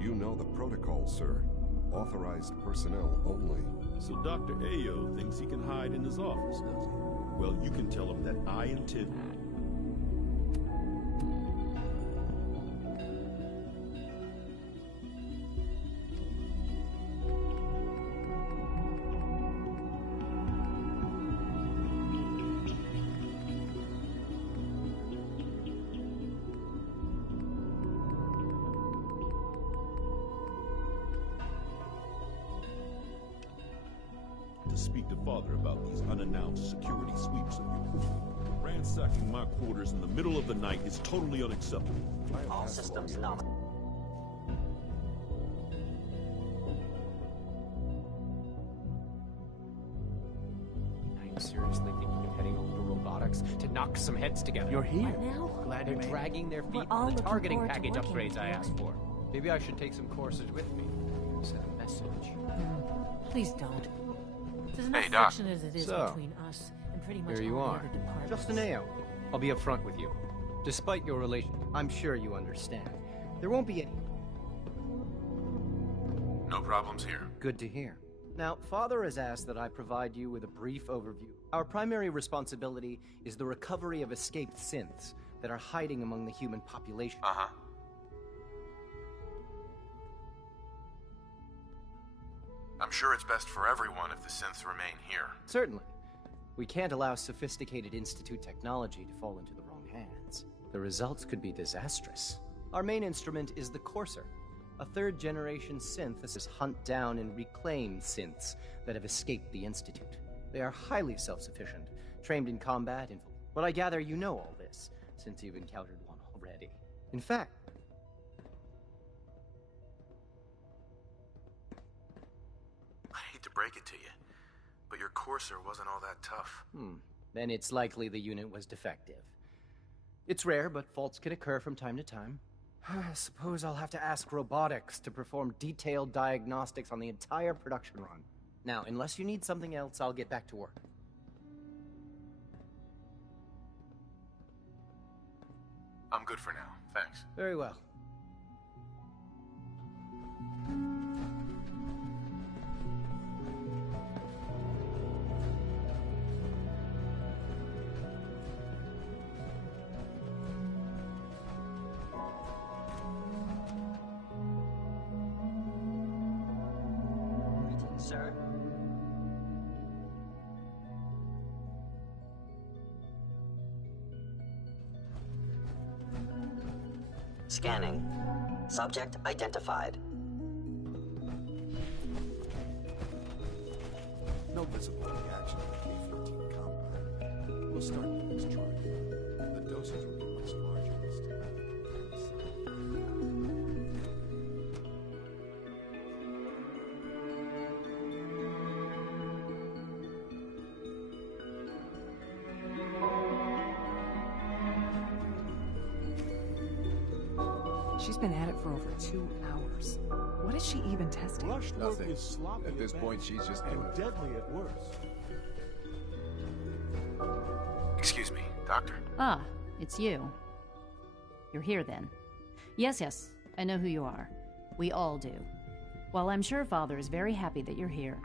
You know the protocol, sir. Authorized personnel only. So Dr. Ayo thinks he can hide in his office, does he? Well, you can tell him that I intend... to speak to Father about these unannounced security sweeps of yours. Ransacking my quarters in the middle of the night is totally unacceptable. All systems nominal. Are you seriously thinking of heading over to robotics to knock some heads together? You're here. What now? Glad they're dragging their feet all on the looking targeting forward to package working upgrades with I you. asked for. Maybe I should take some courses with me. Send a message. Please don't. There's enough Hey, Doc. friction as it is So, between us and pretty much Here you all are. the other departments. Justin Ayo. I'll be upfront with you. Despite your relation, I'm sure you understand. There won't be any. No problems here. Good to hear. Now, Father has asked that I provide you with a brief overview. Our primary responsibility is the recovery of escaped synths that are hiding among the human population. Uh-huh. I'm sure it's best for everyone if the synths remain here. Certainly. We can't allow sophisticated Institute technology to fall into the wrong hands. The results could be disastrous. Our main instrument is the Courser, a third-generation synth that hunt down and reclaim synths that have escaped the Institute. They are highly self-sufficient, trained in combat, and... But I gather you know all this, since you've encountered one already. In fact... I hate to break it to you, but your Courser wasn't all that tough. Then it's likely the unit was defective. It's rare, but faults can occur from time to time. I suppose I'll have to ask robotics to perform detailed diagnostics on the entire production run. Now, unless you need something else, I'll get back to work. I'm good for now, thanks. Very well. Sir? Scanning. Subject identified. No visible reaction to the K-14 compound. We'll start the next charge. The dosage will be much larger this time. She's been at it for over 2 hours. What is she even testing? Rushed work Nothing. is sloppy At this best point, she's just and doing it. deadly at worst. Excuse me, Doctor? Ah, it's you. You're here then. Yes, I know who you are. We all do. While I'm sure Father is very happy that you're here.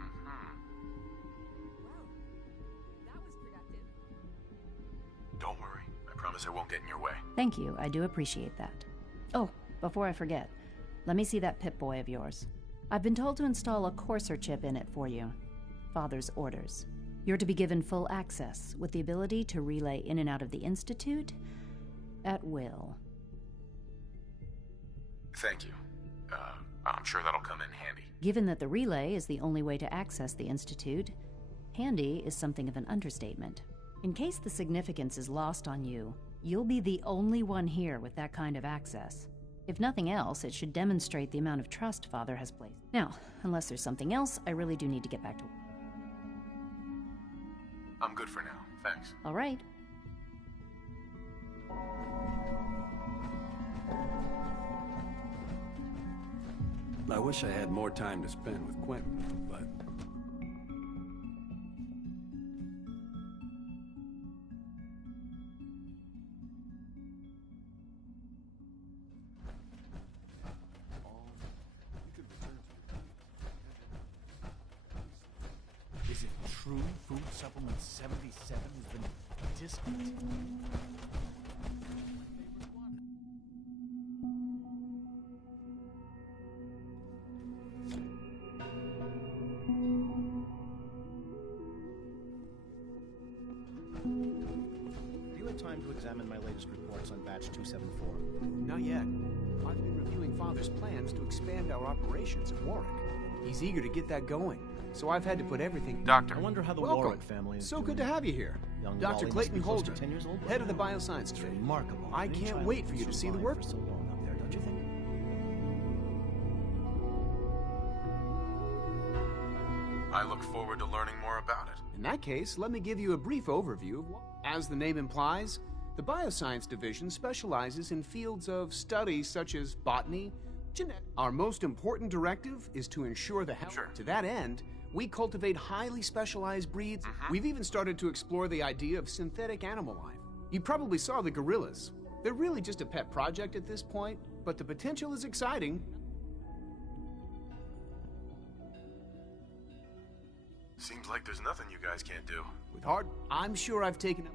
Don't worry. I promise I won't get in your way. Thank you, I do appreciate that. Oh, before I forget, let me see that Pip-Boy of yours. I've been told to install a Courser chip in it for you. Father's orders. You're to be given full access, with the ability to relay in and out of the Institute, At will. Thank you. I'm sure that'll come in handy. Given that the relay is the only way to access the Institute, handy is something of an understatement. In case the significance is lost on you, you'll be the only one here with that kind of access. If nothing else, it should demonstrate the amount of trust Father has placed. Now, unless there's something else, I really do need to get back to work. I'm good for now, thanks. All right. I wish I had more time to spend with Quentin, but... Is it true Food Supplement 77 has been discontinued? Time to examine my latest reports on batch 274. Not yet. I've been reviewing Father's plans to expand our operations at Warwick. He's eager to get that going, so I've had to put everything... Doctor. I wonder how the Welcome. Warwick family is So doing. good to have you here. Young Dr. Wally Clayton must be close to Holdren, 10 years old by head of the now. bioscience It's division. remarkable. I Any can't child wait for can you to see the survive work. for so long up there, don't you think? I look forward to learning more about it. In that case, let me give you a brief overview of what... As the name implies, the Bioscience Division specializes in fields of study such as botany, genetics. Our most important directive is to ensure the health. Sure. To that end, we cultivate highly specialized breeds. We've even started to explore the idea of synthetic animal life. You probably saw the gorillas. They're really just a pet project at this point, but the potential is exciting. Seems like there's nothing you guys can't do. With heart, I'm sure I've taken up.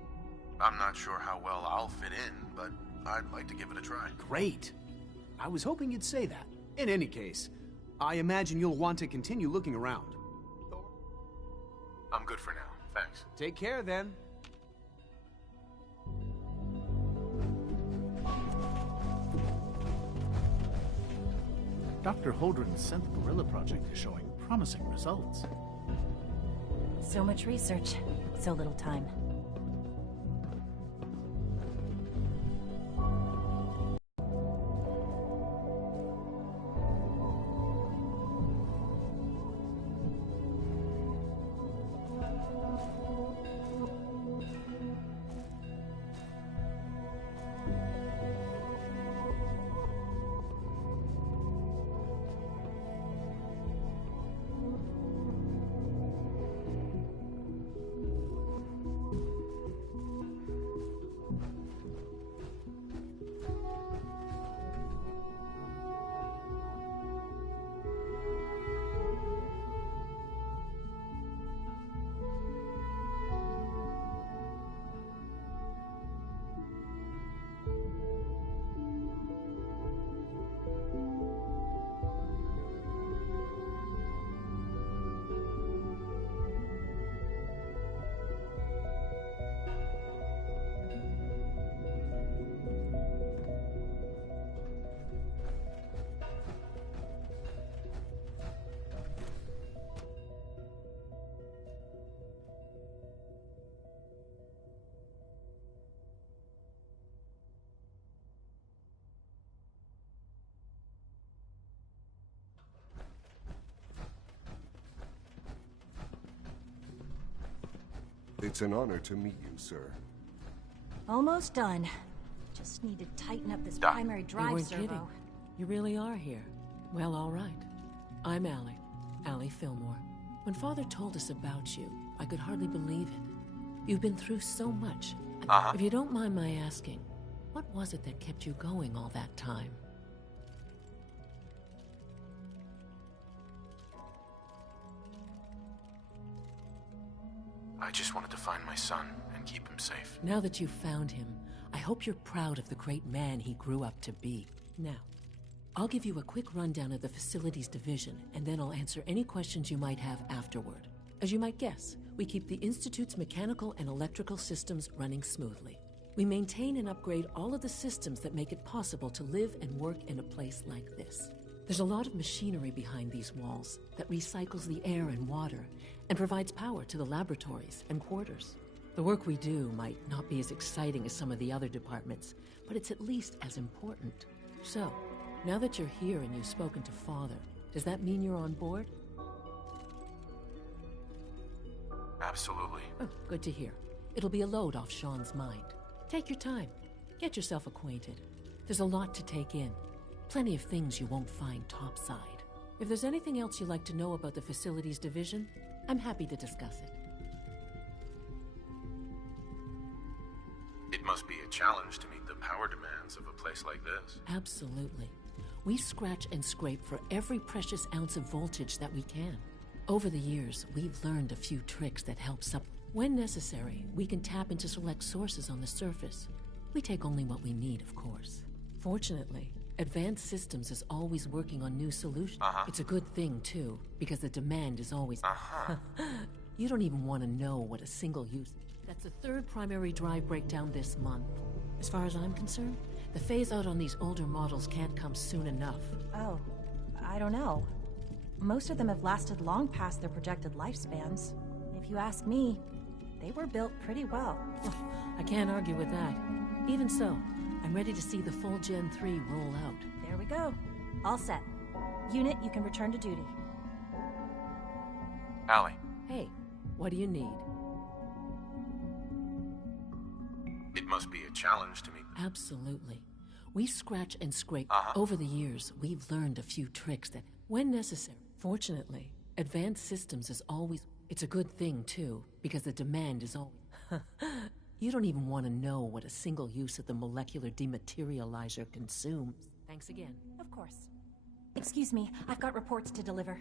I'm not sure how well I'll fit in, but I'd like to give it a try. Great. I was hoping you'd say that. In any case, I imagine you'll want to continue looking around. I'm good for now, thanks. Take care, then. Dr. Holdren's synth gorilla project is showing promising results. So much research, so little time. It's an honor to meet you, sir. Almost done. Just need to tighten up this Doc. primary You drive weren't servo. kidding. You really are here. Well, all right. I'm Allie Fillmore. When Father told us about you, I could hardly believe it. You've been through so much. If you don't mind my asking, what was it that kept you going all that time? I just wanted to find my son and keep him safe. Now that you've found him, I hope you're proud of the great man he grew up to be. Now, I'll give you a quick rundown of the facilities division, and then I'll answer any questions you might have afterward. As you might guess, we keep the Institute's mechanical and electrical systems running smoothly. We maintain and upgrade all of the systems that make it possible to live and work in a place like this. There's a lot of machinery behind these walls that recycles the air and water and provides power to the laboratories and quarters. The work we do might not be as exciting as some of the other departments, but it's at least as important. So, now that you're here and you've spoken to Father, does that mean you're on board? Absolutely. Oh, good to hear. It'll be a load off Sean's mind. Take your time. Get yourself acquainted. There's a lot to take in. Plenty of things you won't find topside. If there's anything else you'd like to know about the Facilities Division, I'm happy to discuss it. It must be a challenge to meet the power demands of a place like this. Absolutely. We scratch and scrape for every precious ounce of voltage that we can. Over the years, we've learned a few tricks that help When necessary, we can tap into select sources on the surface. We take only what we need, of course. Fortunately, Advanced Systems is always working on new solutions. It's a good thing, too, because the demand is always... You don't even want to know what a single use... That's the third primary drive breakdown this month. As far as I'm concerned, the phase-out on these older models can't come soon enough. Oh, I don't know. Most of them have lasted long past their projected lifespans. If you ask me, they were built pretty well. I can't argue with that. Even so, I'm ready to see the full Gen 3 roll out. There we go. All set. Unit, you can return to duty. Allie. Hey, what do you need? It must be a challenge to meet... Absolutely. We scratch and scrape. Over the years, we've learned a few tricks that, when necessary... Fortunately, Advanced Systems is always... It's a good thing, too, because the demand is always... You don't even want to know what a single use of the molecular dematerializer consumes. Thanks again. Of course. Excuse me, I've got reports to deliver.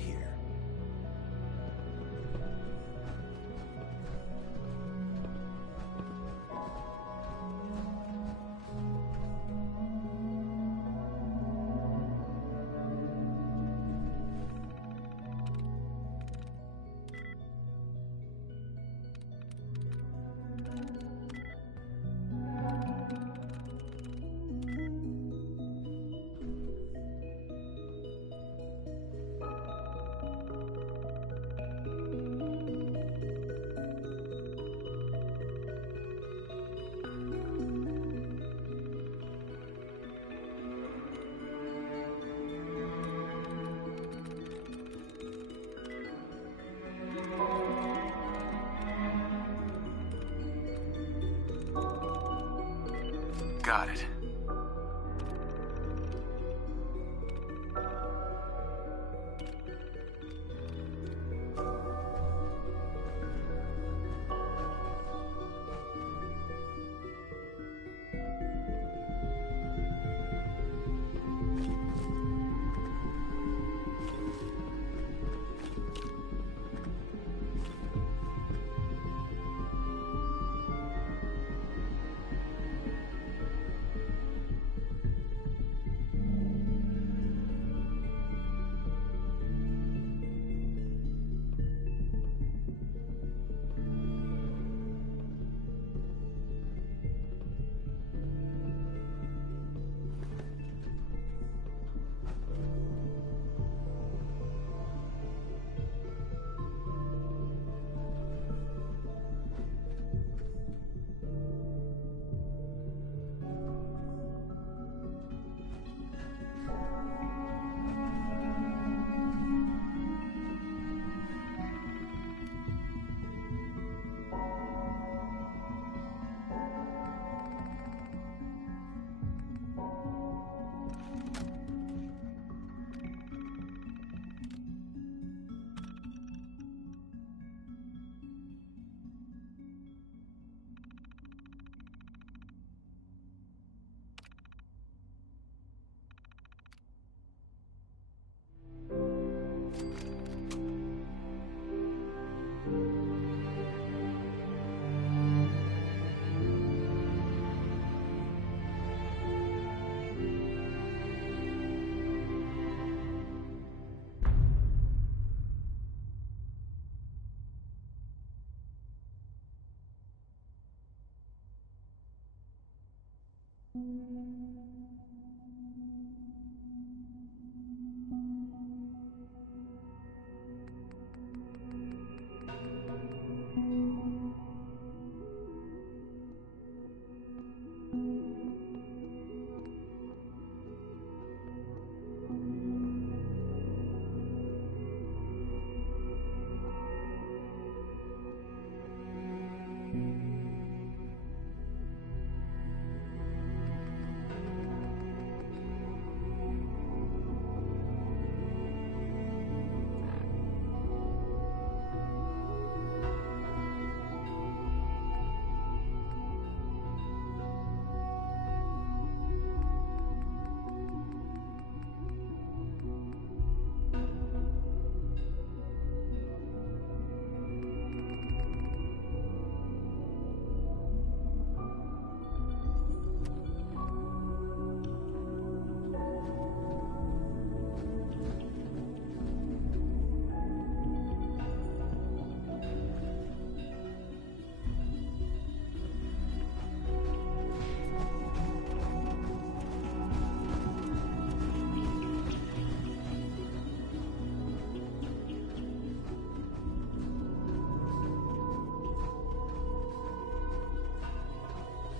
here. Got it.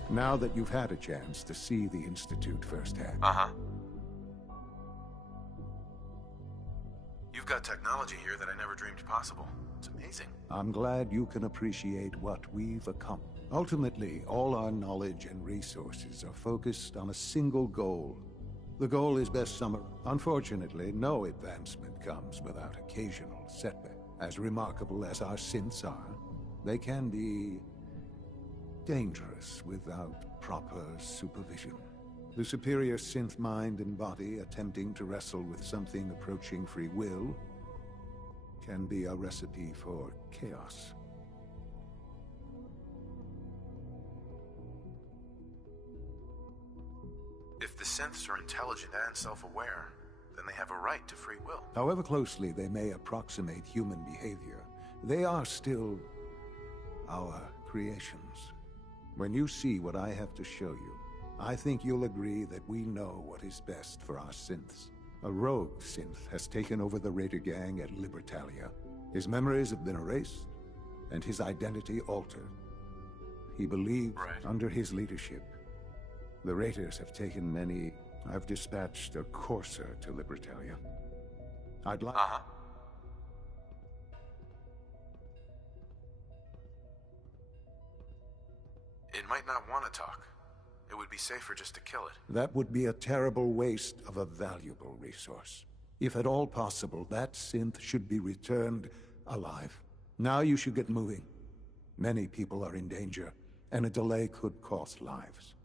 Now that you've had a chance to see the Institute firsthand. You've got technology here that I never dreamed possible. It's amazing. I'm glad you can appreciate what we've accomplished. Ultimately, all our knowledge and resources are focused on a single goal. The goal is best summarized. Unfortunately, no advancement comes without occasional setback. As remarkable as our synths are, they can be dangerous without proper supervision. The superior synth mind and body attempting to wrestle with something approaching free will can be a recipe for chaos. If the synths are intelligent and self-aware, then they have a right to free will. However closely they may approximate human behavior, they are still our creations. When you see what I have to show you, I think you'll agree that we know what is best for our synths. A rogue synth has taken over the Raider gang at Libertalia. His memories have been erased, and his identity altered. He believed under his leadership. The Raiders have taken many. I've dispatched a courser to Libertalia. I'd like... It might not want to talk. It would be safer just to kill it. That would be a terrible waste of a valuable resource. If at all possible, that synth should be returned alive. Now you should get moving. Many people are in danger, and a delay could cost lives.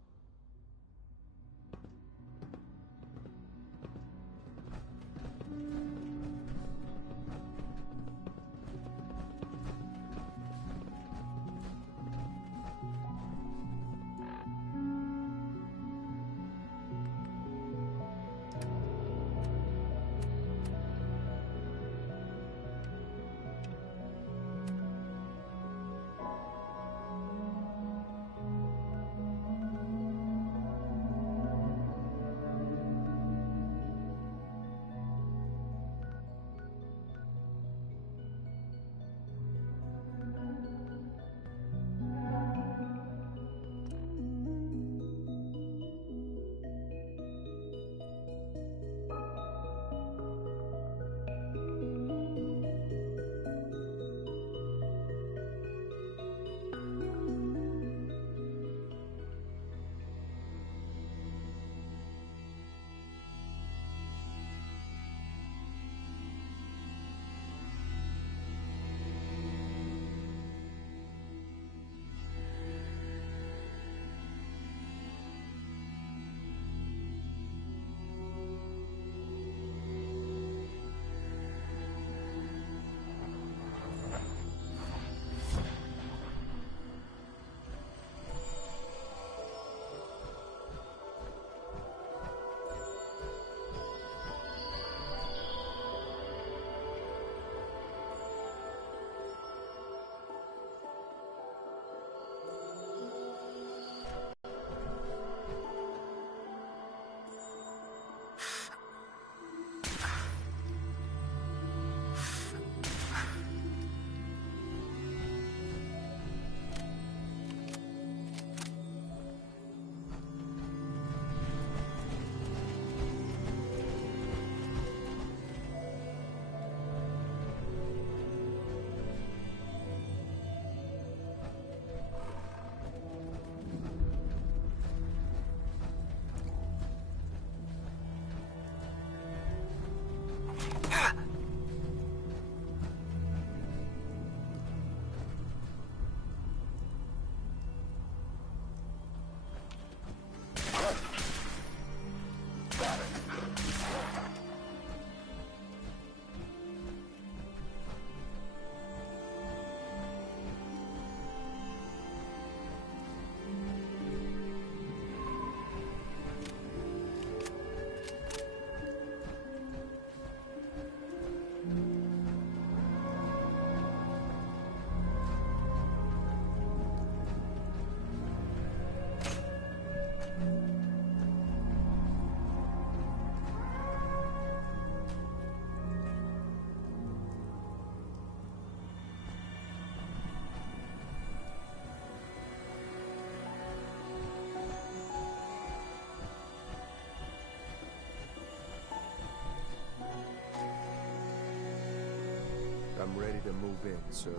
I'm ready to move in, sir.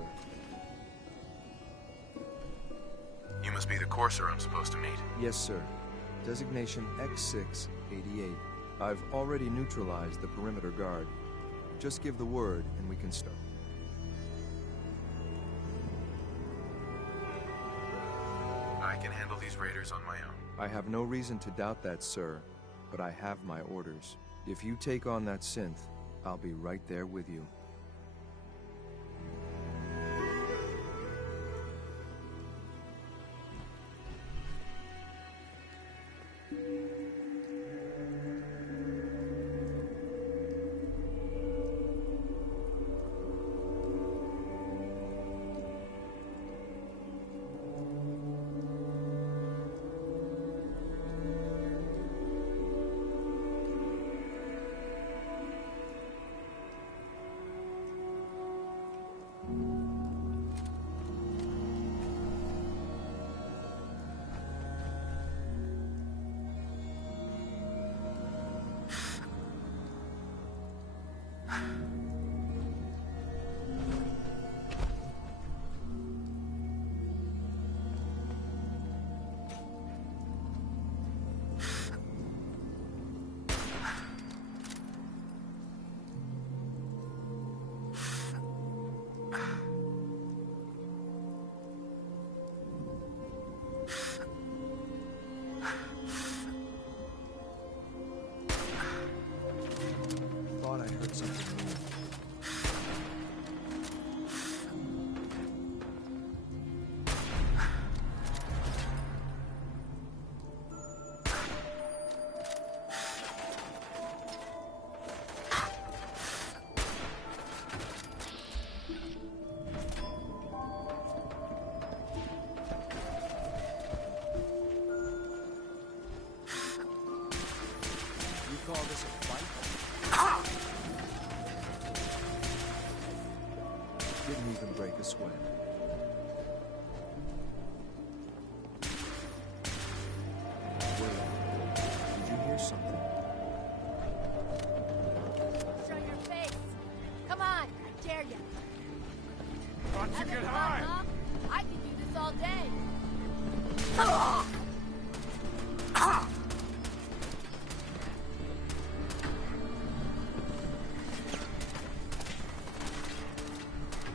You must be the courser I'm supposed to meet. Yes, sir. Designation X688. I've already neutralized the perimeter guard. Just give the word and we can start. I can handle these raiders on my own. I have no reason to doubt that, sir, but I have my orders. If you take on that synth, I'll be right there with you.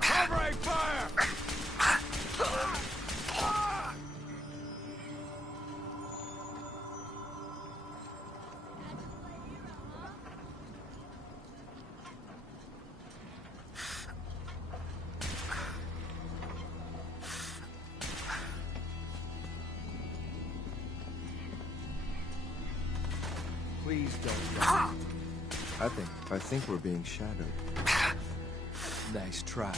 Covering fire! Please don't run. I think we're being shadowed. Nice try.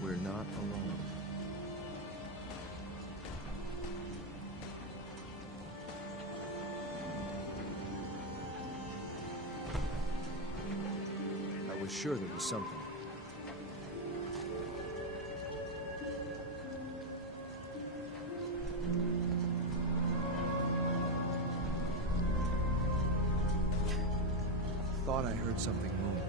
We're not alone. I was sure there was something. Thought I heard something move.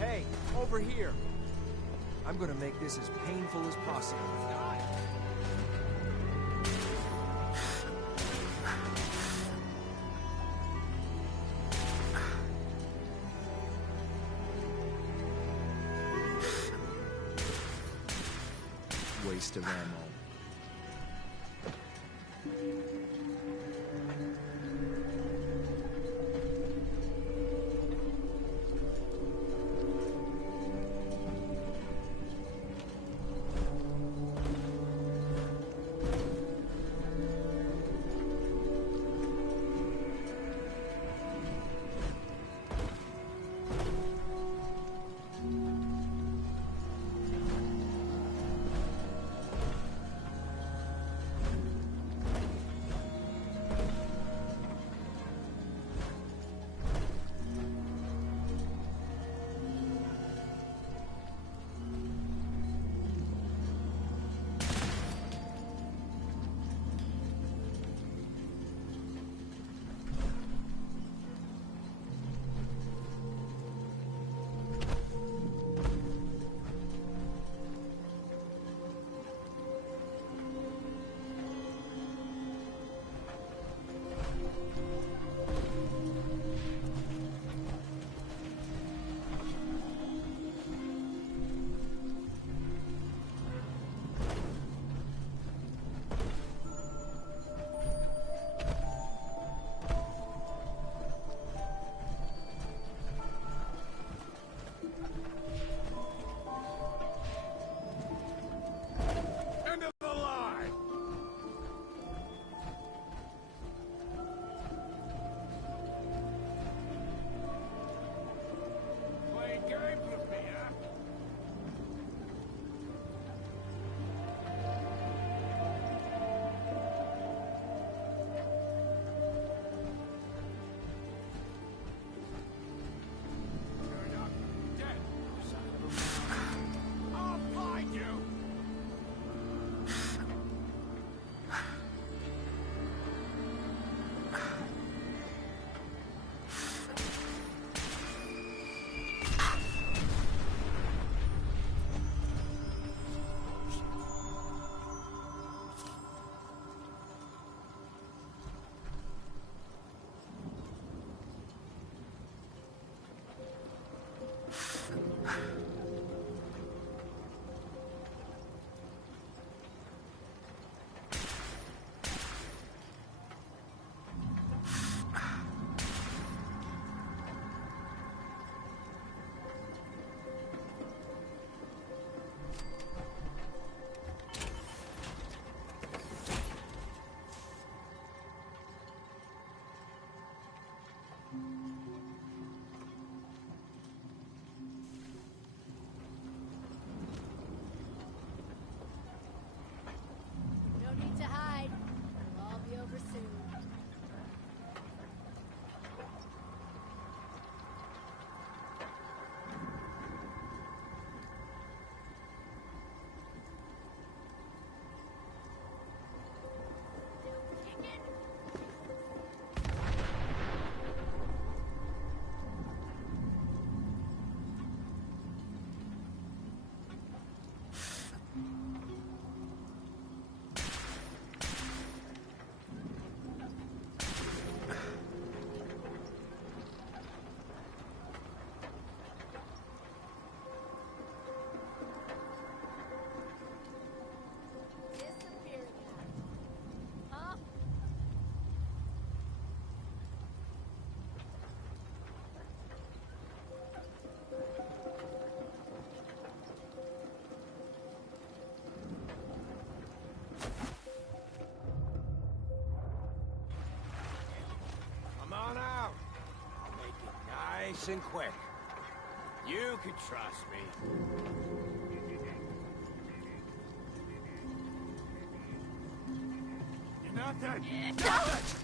Hey, over here! I'm gonna make this as painful as possible. Waste of ammo. No need to hide. It'll all be over soon. Come on out. I'll make it nice and quick. You can trust me. Nothing! Nothing!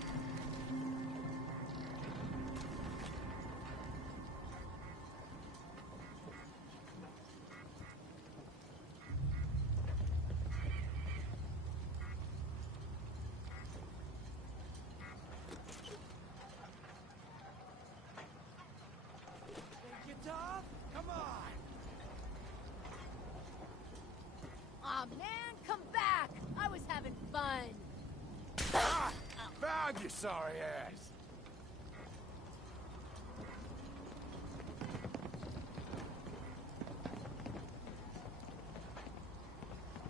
Come on! Aw, man, come back! I was having fun. Ah! Found you, sorry ass!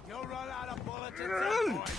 You'll run out of bullets at some point.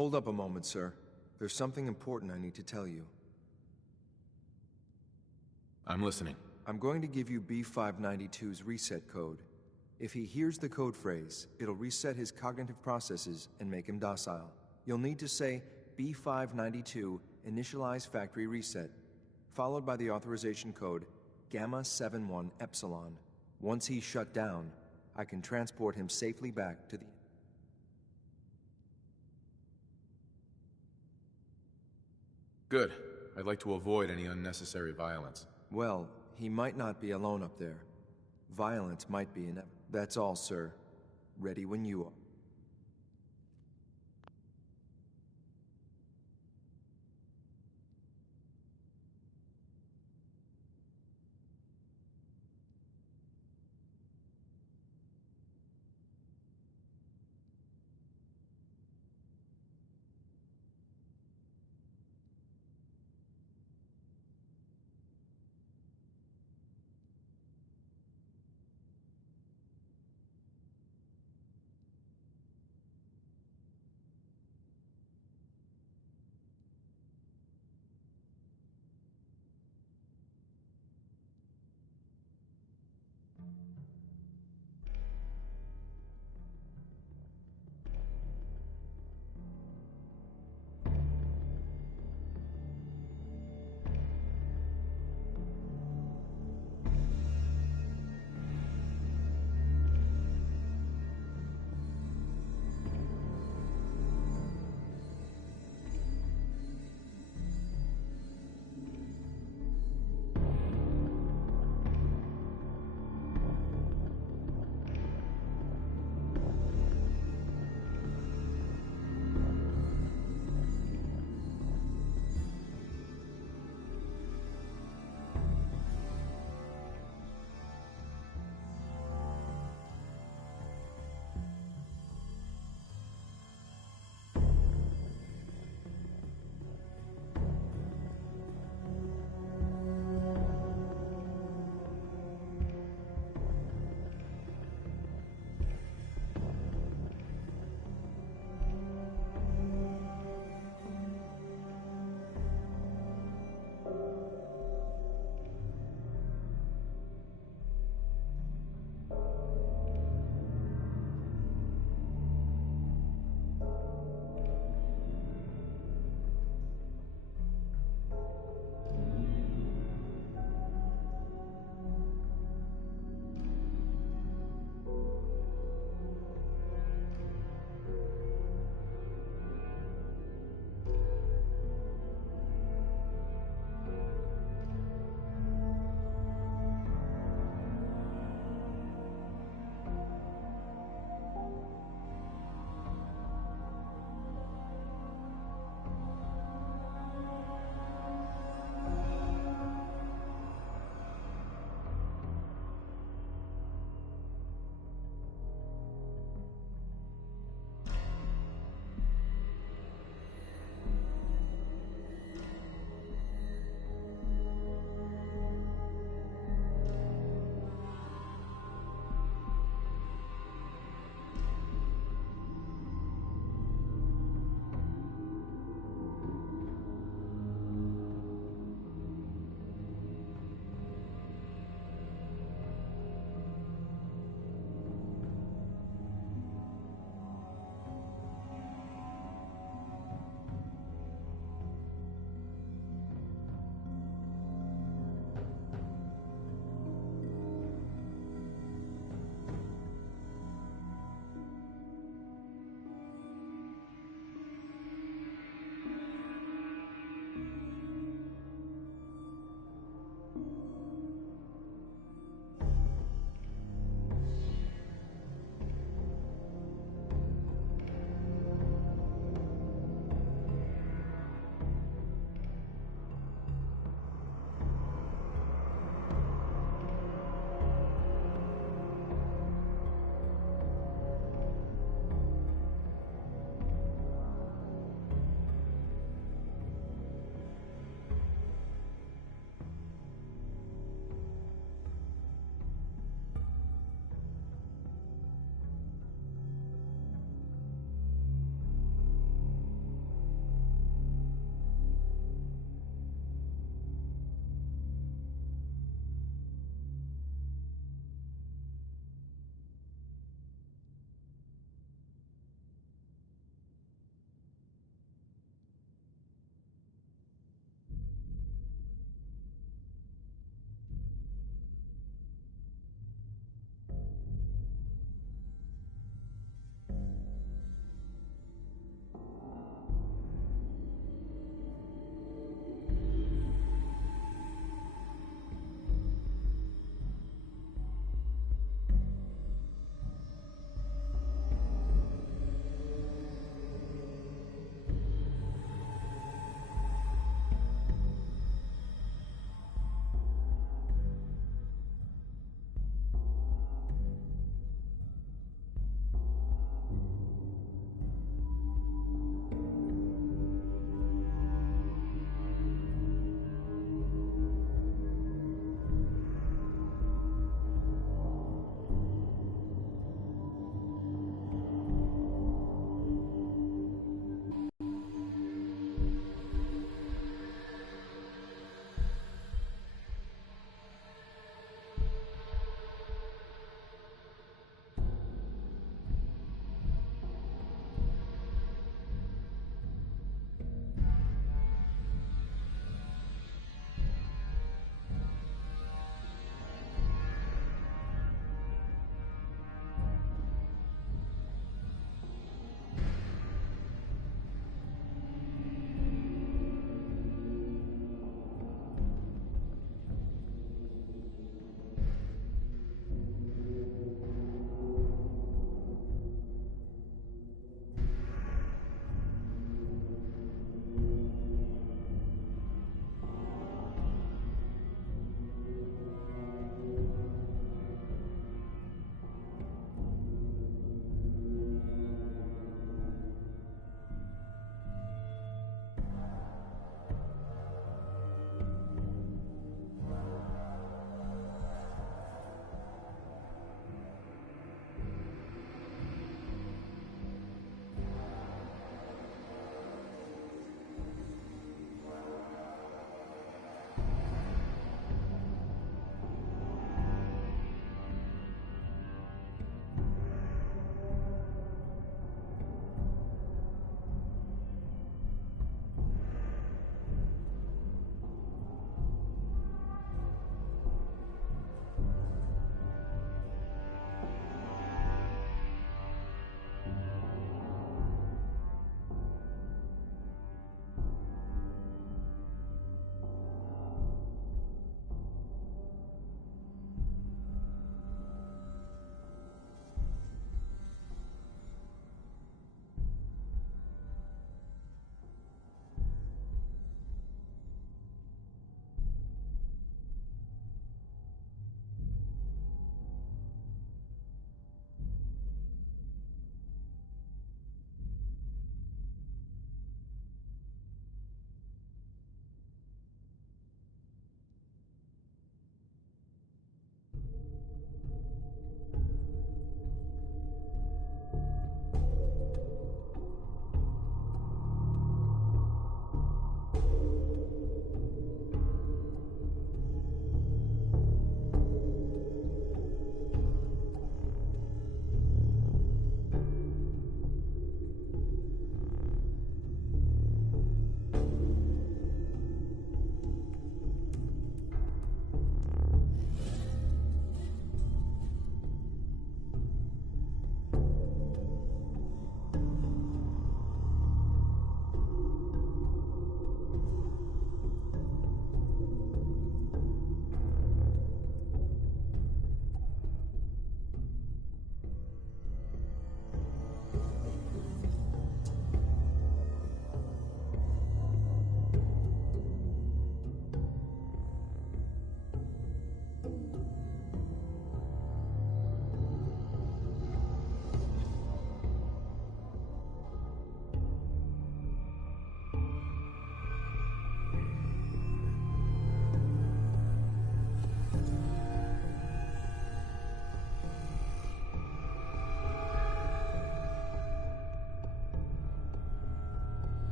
Hold up a moment, sir. There's something important I need to tell you. I'm listening. I'm going to give you B592's reset code. If he hears the code phrase, it'll reset his cognitive processes and make him docile. You'll need to say B592 initialize factory reset, followed by the authorization code Gamma 71 Epsilon. Once he's shut down, I can transport him safely back to the... Good. I'd like to avoid any unnecessary violence. Well, he might not be alone up there. Violence might be inevitable. That's all, sir. Ready when you are.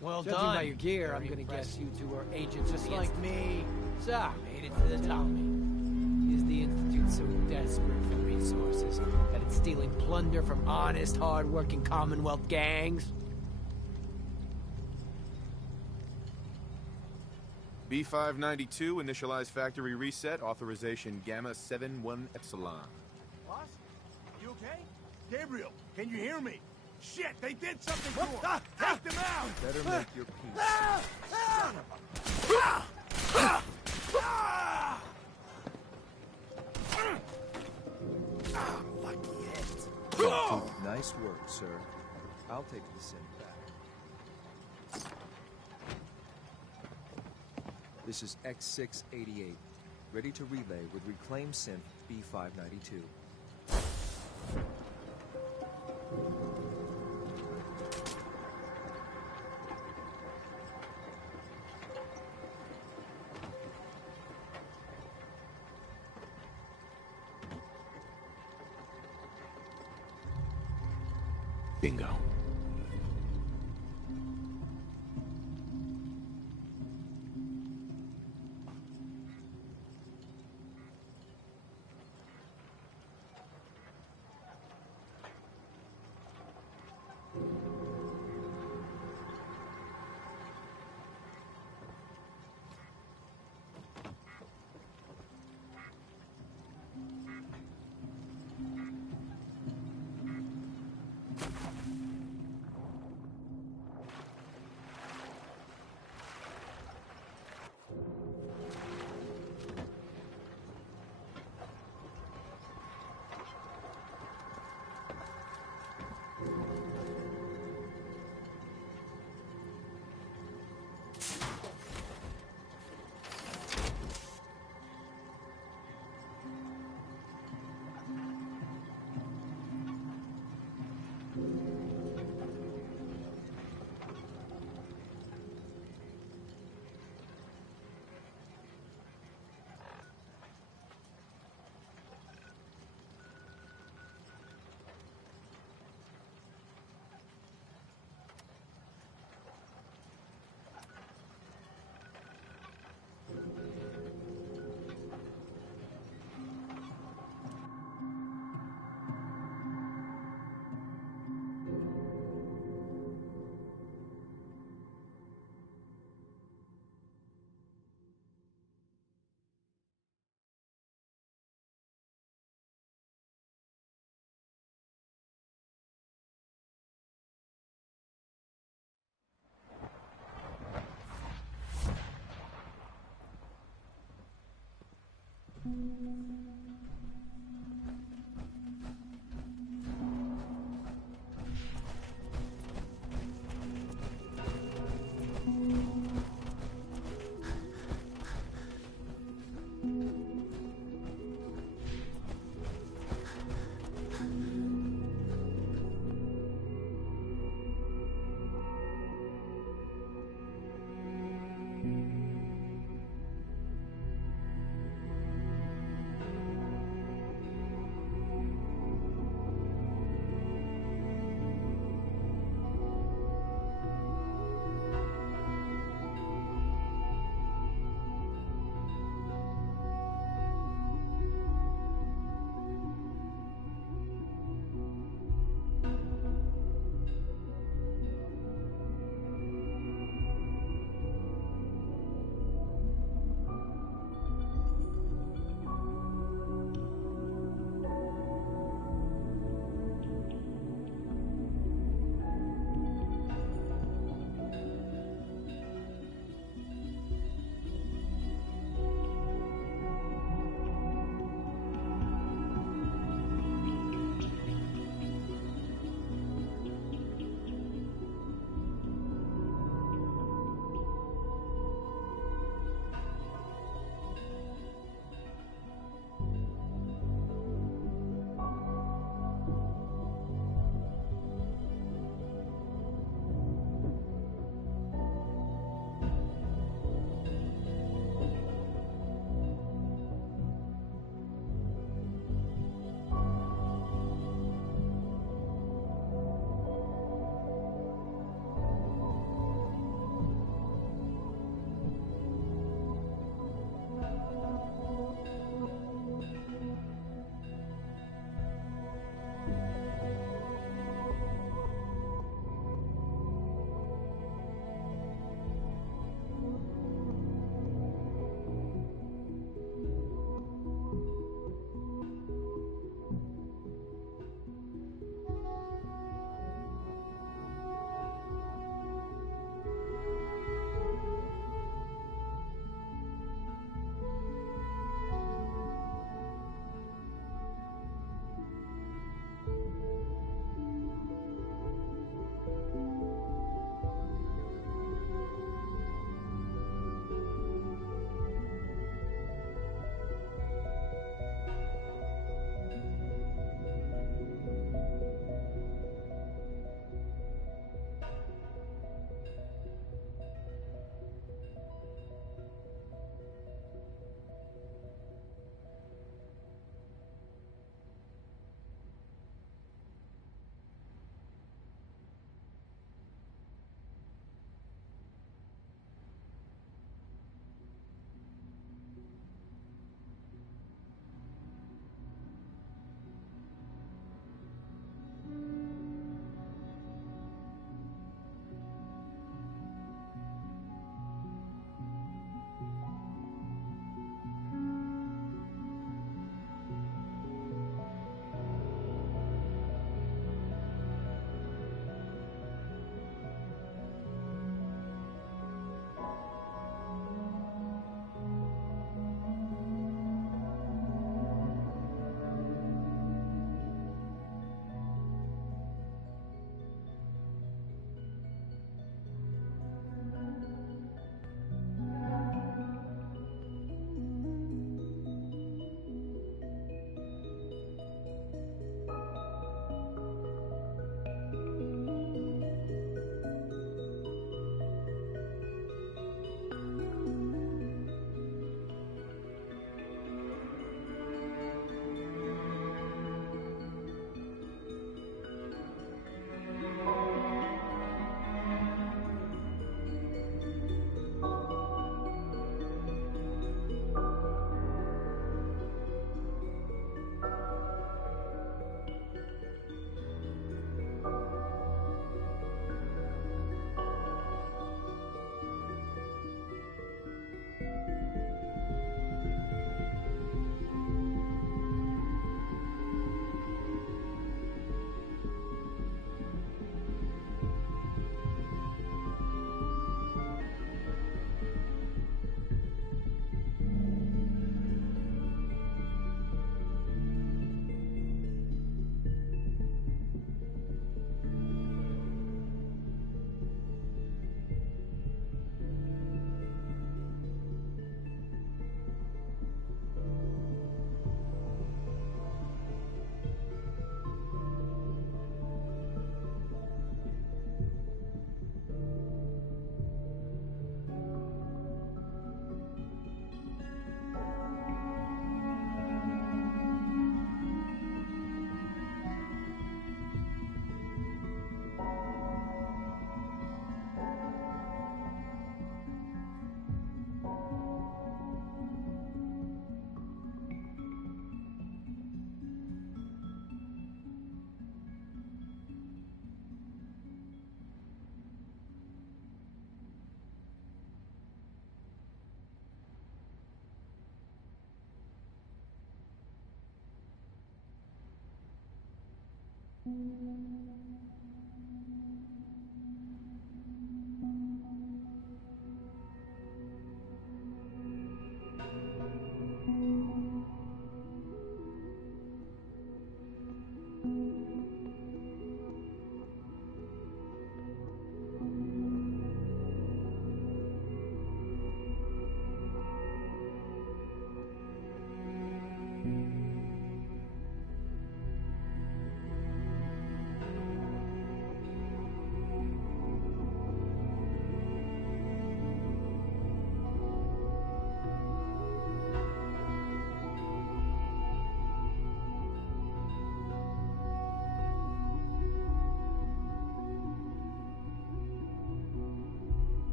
Well Judging done. by your gear, I'm Very gonna guess impressive. you two are agents Just of the like Institute. me. So, made it to the Tell top. me, is the Institute so desperate for resources that it's stealing plunder from honest, hard-working Commonwealth gangs? B592, initialize factory reset, authorization Gamma 71 Epsilon. Boss? You okay? Gabriel, can you hear me? Shit, they did something to him! Take them out! Better make your peace. Lucky hit. Nice work, sir. I'll take the sim back. This is X688, ready to relay with reclaimed synth B592. Bingo.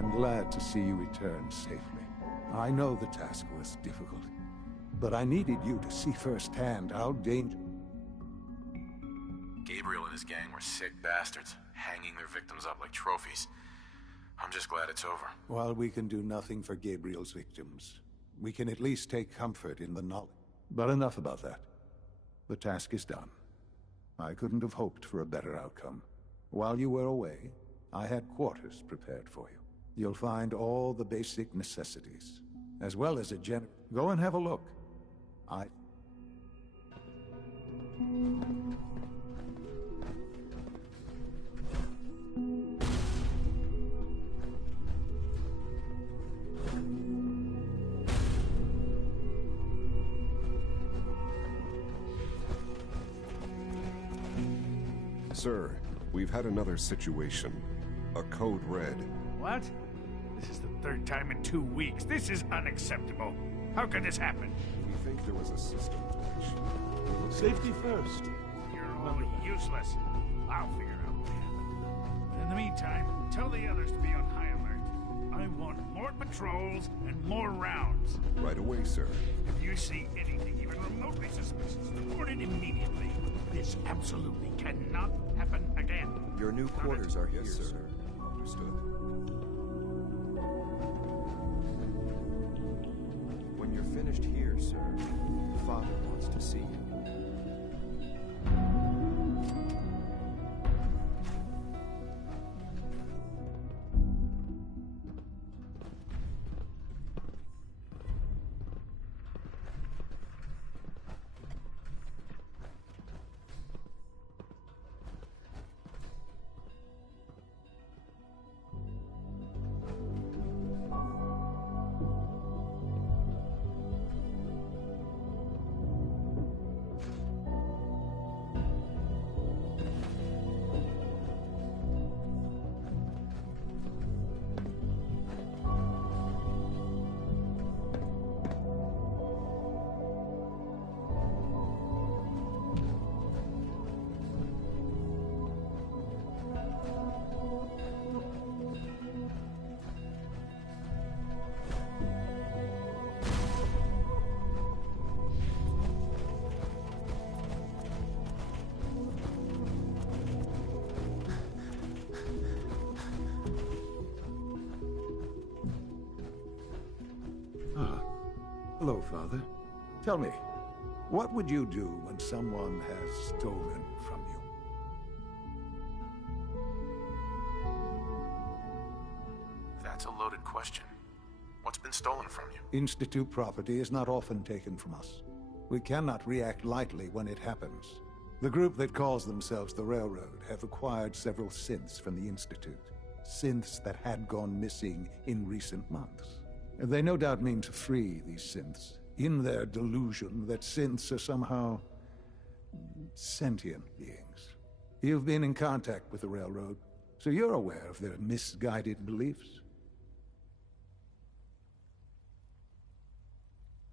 I'm glad to see you return safely. I know the task was difficult, but I needed you to see firsthand how dangerous... Gabriel and his gang were sick bastards, hanging their victims up like trophies. I'm just glad it's over. While we can do nothing for Gabriel's victims, we can at least take comfort in the knowledge. But enough about that. The task is done. I couldn't have hoped for a better outcome. While you were away, I had quarters prepared for you. You'll find all the basic necessities, as well as a Go and have a look. Sir, we've had another situation. A code red. What? This is the third time in 2 weeks. This is unacceptable. How could this happen? We think there was a system glitch. Safety first. You're all useless. I'll figure out what happened. In the meantime, tell the others to be on high alert. I want more patrols and more rounds. Right away, sir. If you see anything even remotely suspicious, report it immediately. This absolutely cannot happen again. Your new quarters are here, sir. Understood. When you're finished here, sir, Father wants to see you. Hello, Father. Tell me, what would you do when someone has stolen from you? That's a loaded question. What's been stolen from you? Institute property is not often taken from us. We cannot react lightly when it happens. The group that calls themselves the Railroad have acquired several synths from the Institute. Synths that had gone missing in recent months. They no doubt mean to free these synths, in their delusion that synths are somehow sentient beings. You've been in contact with the Railroad, so you're aware of their misguided beliefs.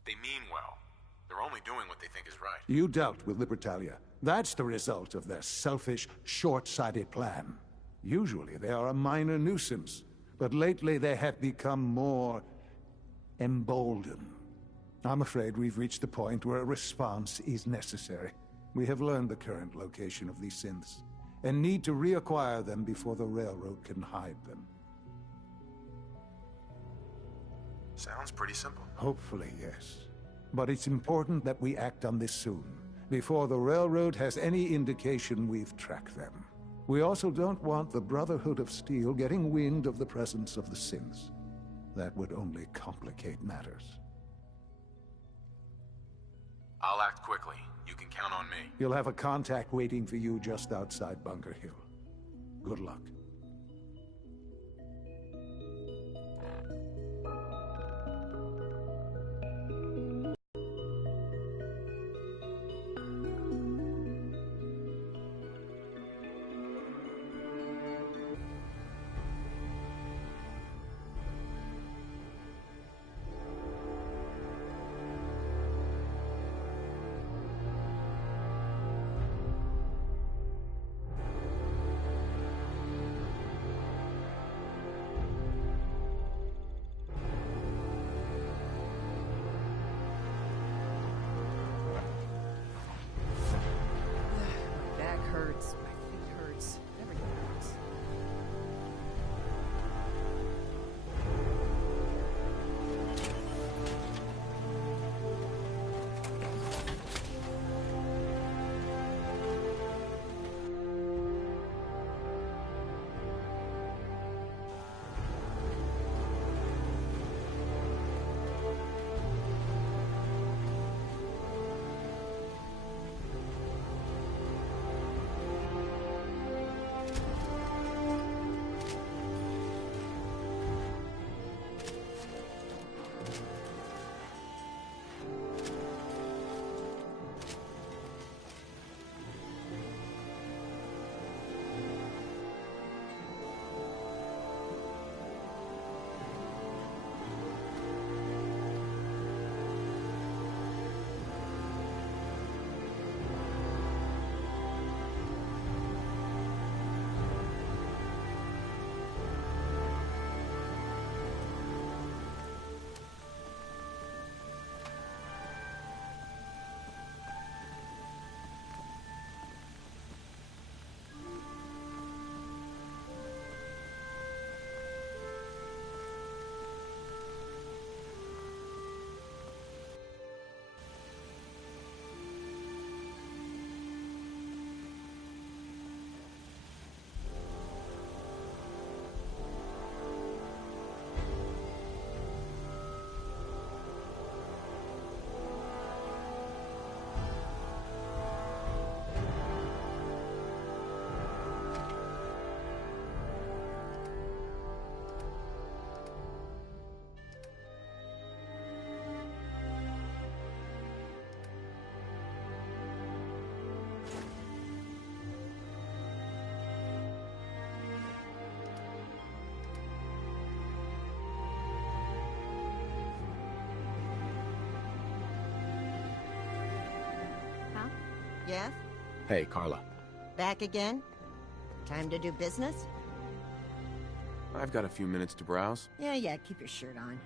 They mean well. They're only doing what they think is right. You dealt with Libertalia. That's the result of their selfish, short-sighted plan. Usually they are a minor nuisance, but lately they have become more emboldened. I'm afraid we've reached the point where a response is necessary. We have learned the current location of these synths, and need to reacquire them before the Railroad can hide them. Sounds pretty simple. Hopefully, yes. But it's important that we act on this soon, before the Railroad has any indication we've tracked them. We also don't want the Brotherhood of Steel getting wind of the presence of the synths. That would only complicate matters. I'll act quickly. You can count on me. You'll have a contact waiting for you just outside Bunker Hill. Good luck. Yes? Hey, Carla. Back again? Time to do business? I've got a few minutes to browse. Yeah, keep your shirt on.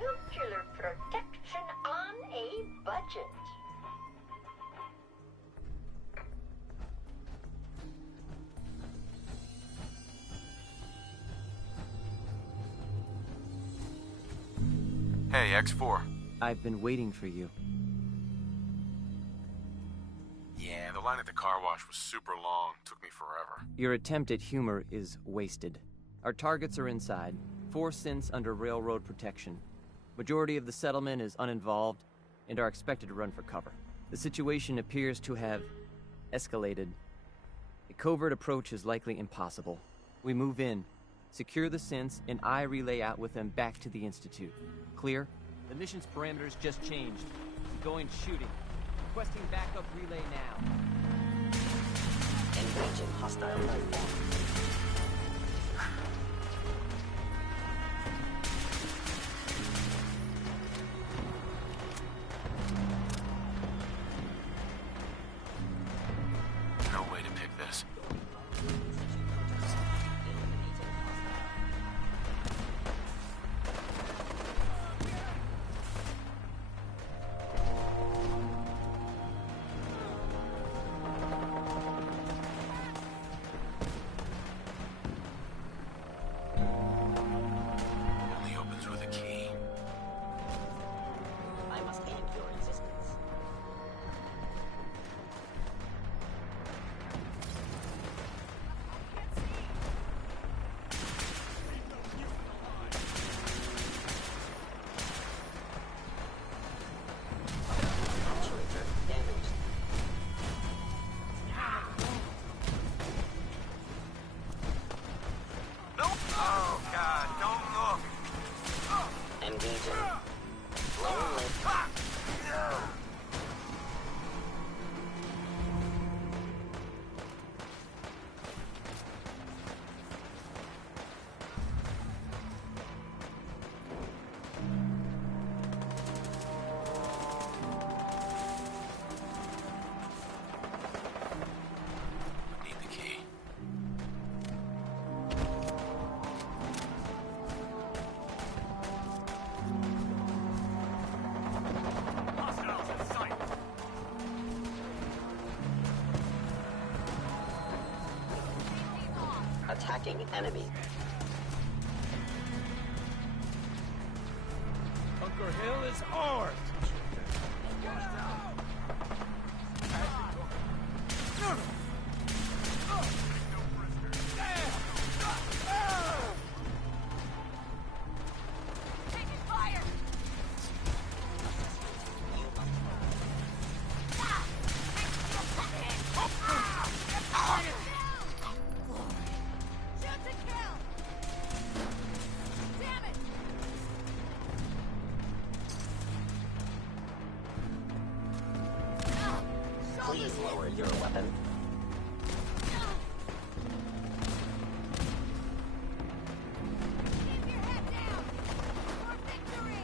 Nuclear protection on a budget. Hey, X4. I've been waiting for you. Yeah, the line at the car wash was super long. Took me forever. Your attempt at humor is wasted. Our targets are inside. 4 synths under railroad protection. Majority of the settlement is uninvolved and are expected to run for cover. The situation appears to have escalated. A covert approach is likely impossible. We move in, secure the synths, and I relay out with them back to the Institute. Clear? The mission's parameters just changed. Going shooting. Requesting backup relay now. Engaging hostile life form. No way to pick this. Only opens with a key. I must end your existence. Actuator damaged. Nope. Oh, God, don't look. Engaging. Lower lift. Need the key. Hostiles in sight. Attacking enemy. Bunker Hill is ours. Taking fire! Shoot to kill! Damn it! Please lower your weapon. Keep your head down! For victory!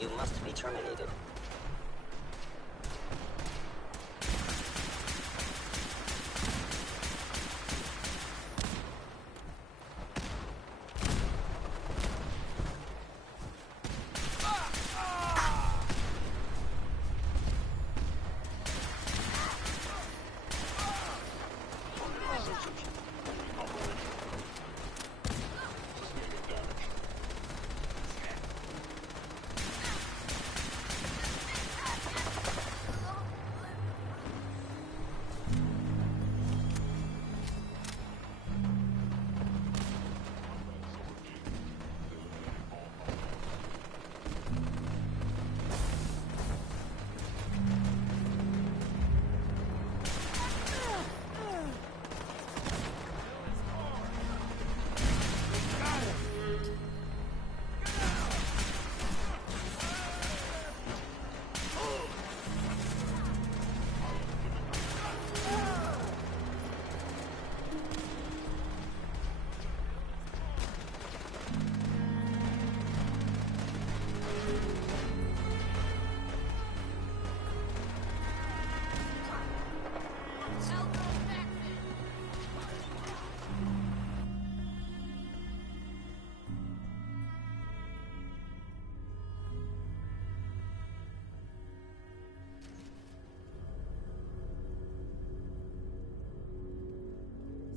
You must be terminated.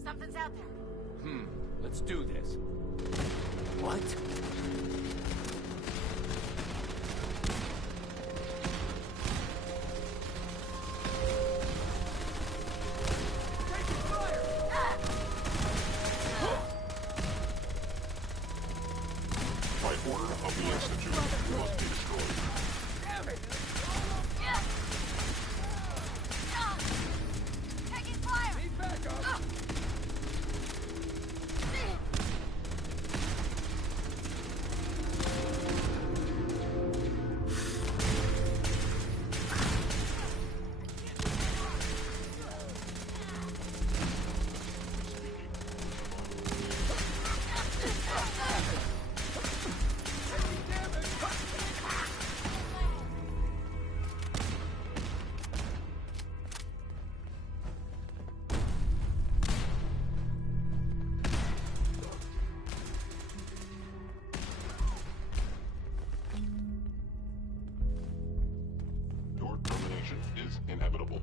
Something's out there. Let's do this. What? destruction is inevitable.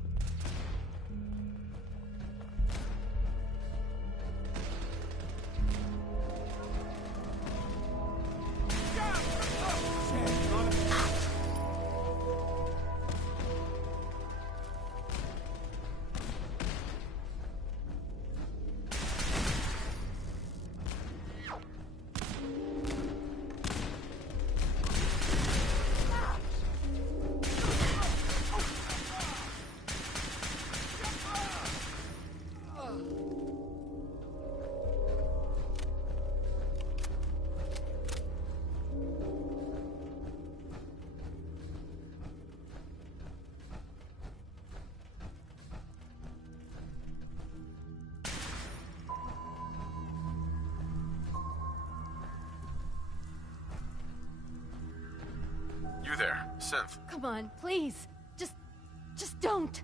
You there, Synth. Come on, please. Just don't.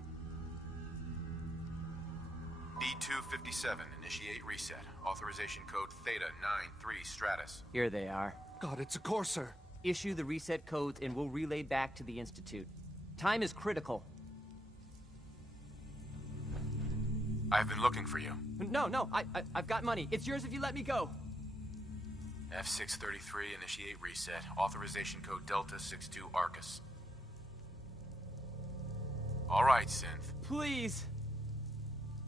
B257, initiate reset. Authorization code Theta 93 Stratus. Here they are. God, it's a Courser. Issue the reset codes and we'll relay back to the Institute. Time is critical. I've been looking for you. No, I've got money. It's yours if you let me go. F633, initiate reset. Authorization code Delta 62 Arcus. All right, Synth. Please.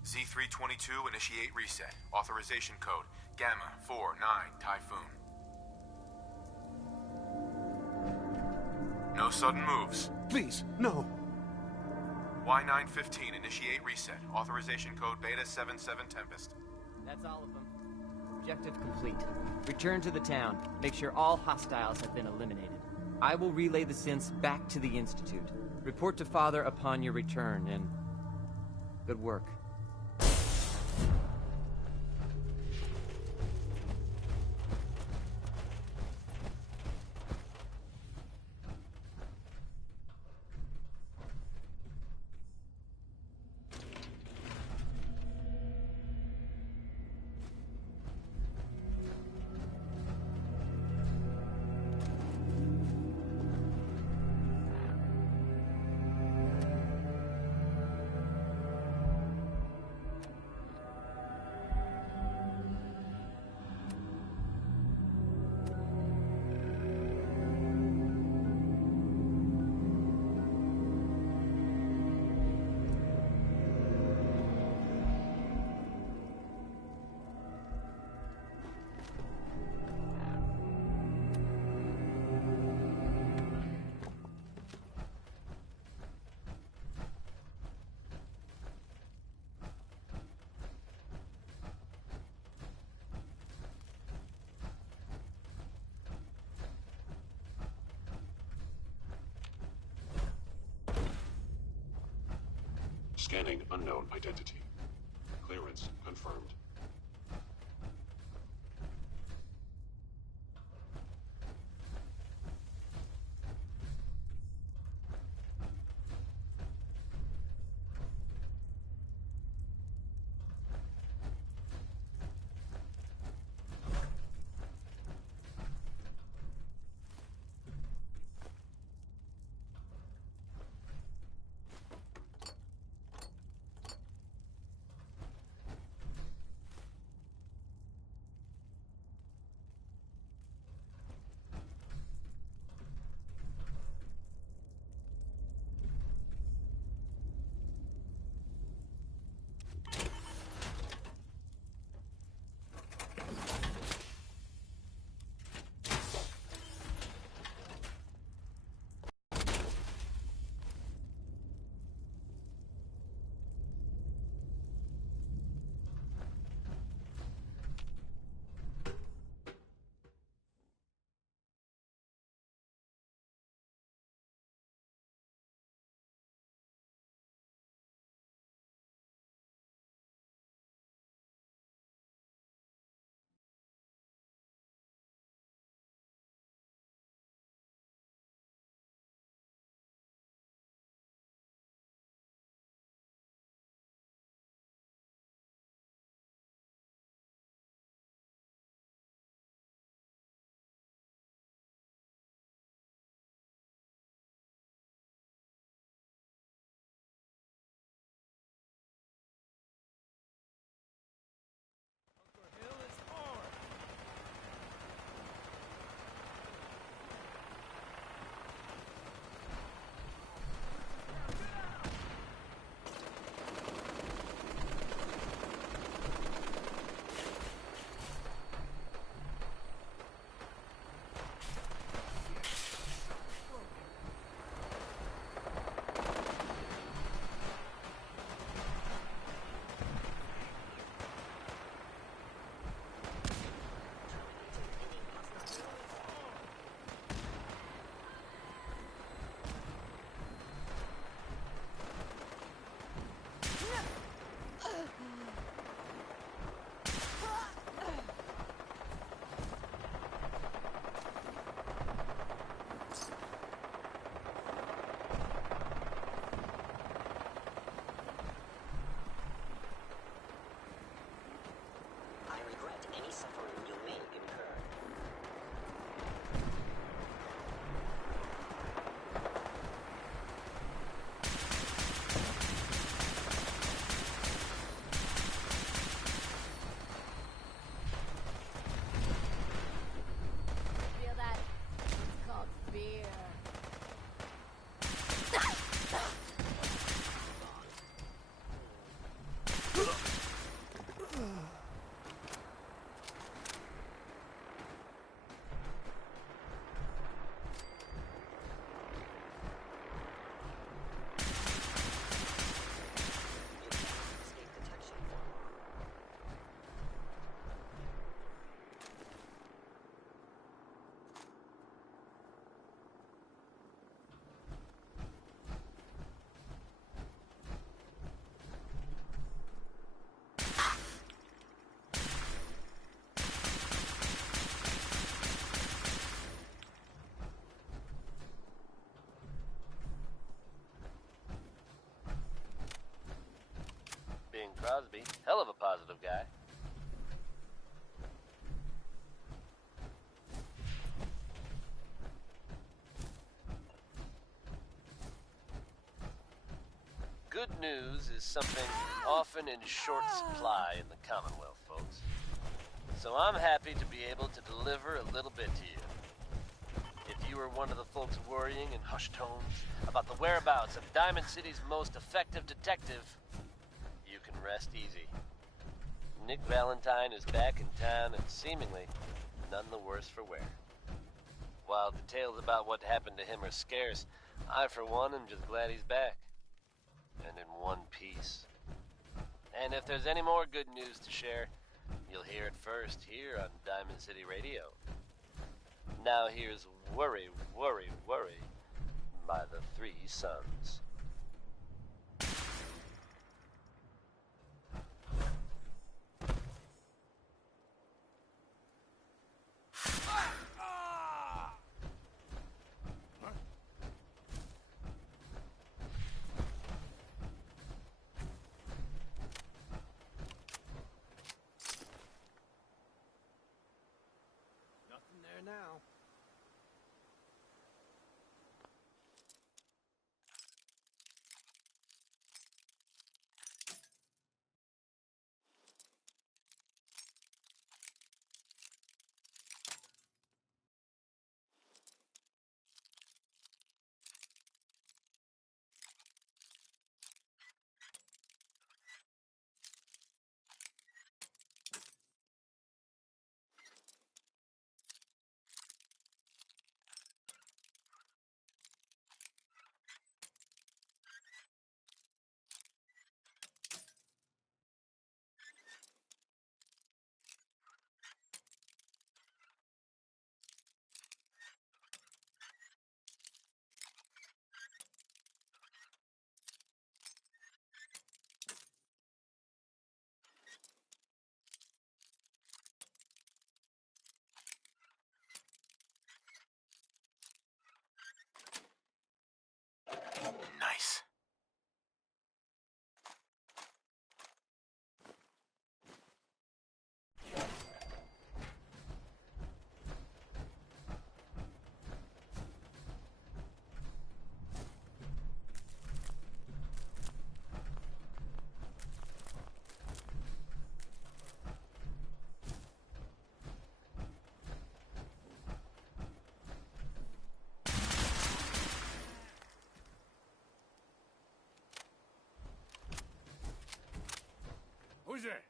Z322, initiate reset. Authorization code Gamma 49 Typhoon. No sudden moves. Please, no. Y915, initiate reset. Authorization code Beta 77 Tempest. That's all of them. Objective complete. Return to the town. Make sure all hostiles have been eliminated. I will relay the synths back to the Institute. Report to Father upon your return, and good work. Scanning unknown identity. Clearance confirmed. Crosby. Hell of a positive guy. Good news is something often in short supply in the Commonwealth, folks. So I'm happy to be able to deliver a little bit to you. If you were one of the folks worrying in hushed tones about the whereabouts of Diamond City's most effective detective, you can rest easy. Nick Valentine is back in town and seemingly none the worse for wear. While details about what happened to him are scarce, I for one am just glad he's back. And in one piece. And if there's any more good news to share, you'll hear it first here on Diamond City Radio. Now here's Worry, Worry, Worry by the Three Sons. Nothing there now. Nice. Who's there?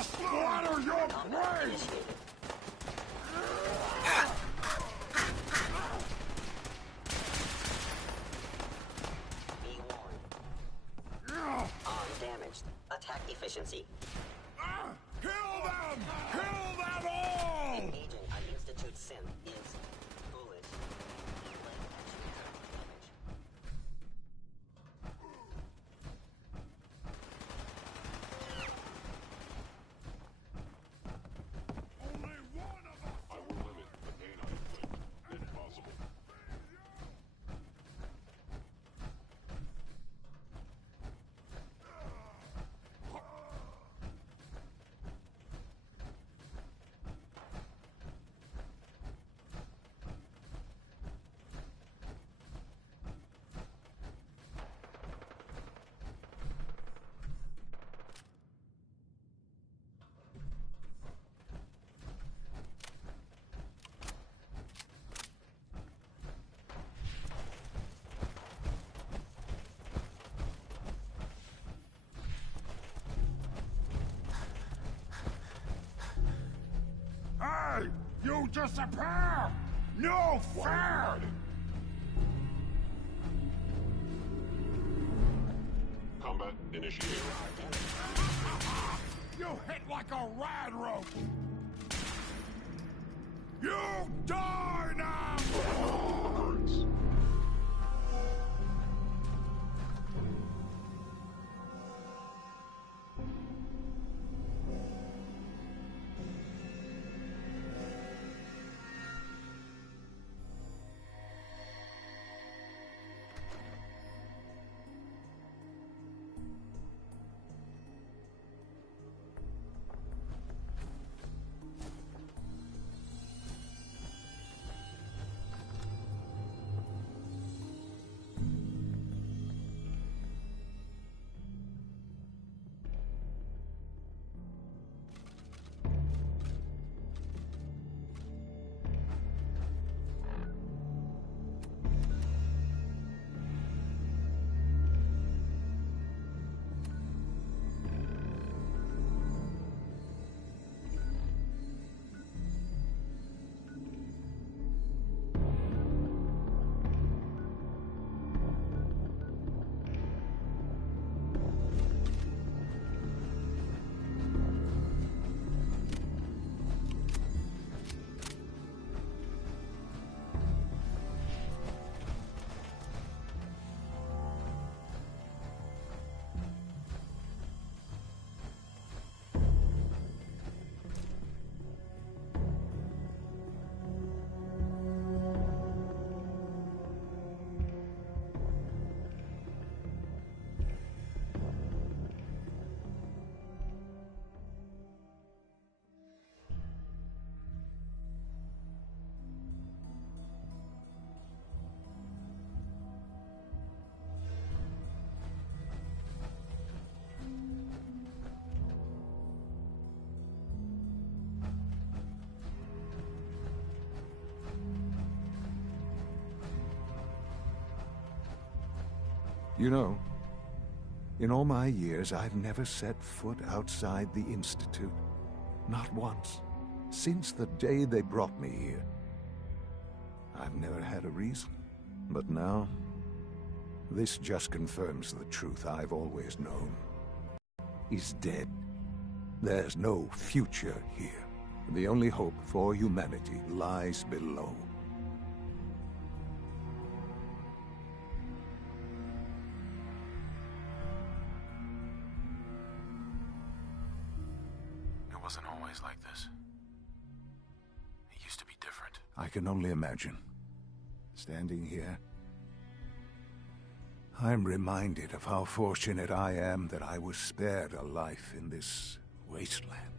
gonna splatter your brains! Arm damaged. Attack efficiency. Kill them! Kill them all! Engaging an Institute synth is foolish. I will limit the pain I inflict, if possible. Hey! You disappear! No fair! Combat initiated. You hit like a rad rope! You die now! You know, in all my years, I've never set foot outside the Institute. Not once. Since the day they brought me here. I've never had a reason. But now, this just confirms the truth I've always known. He's dead. There's no future here. The only hope for humanity lies below. It wasn't always like this. It used to be different. I can only imagine. Standing here, I'm reminded of how fortunate I am that I was spared a life in this wasteland.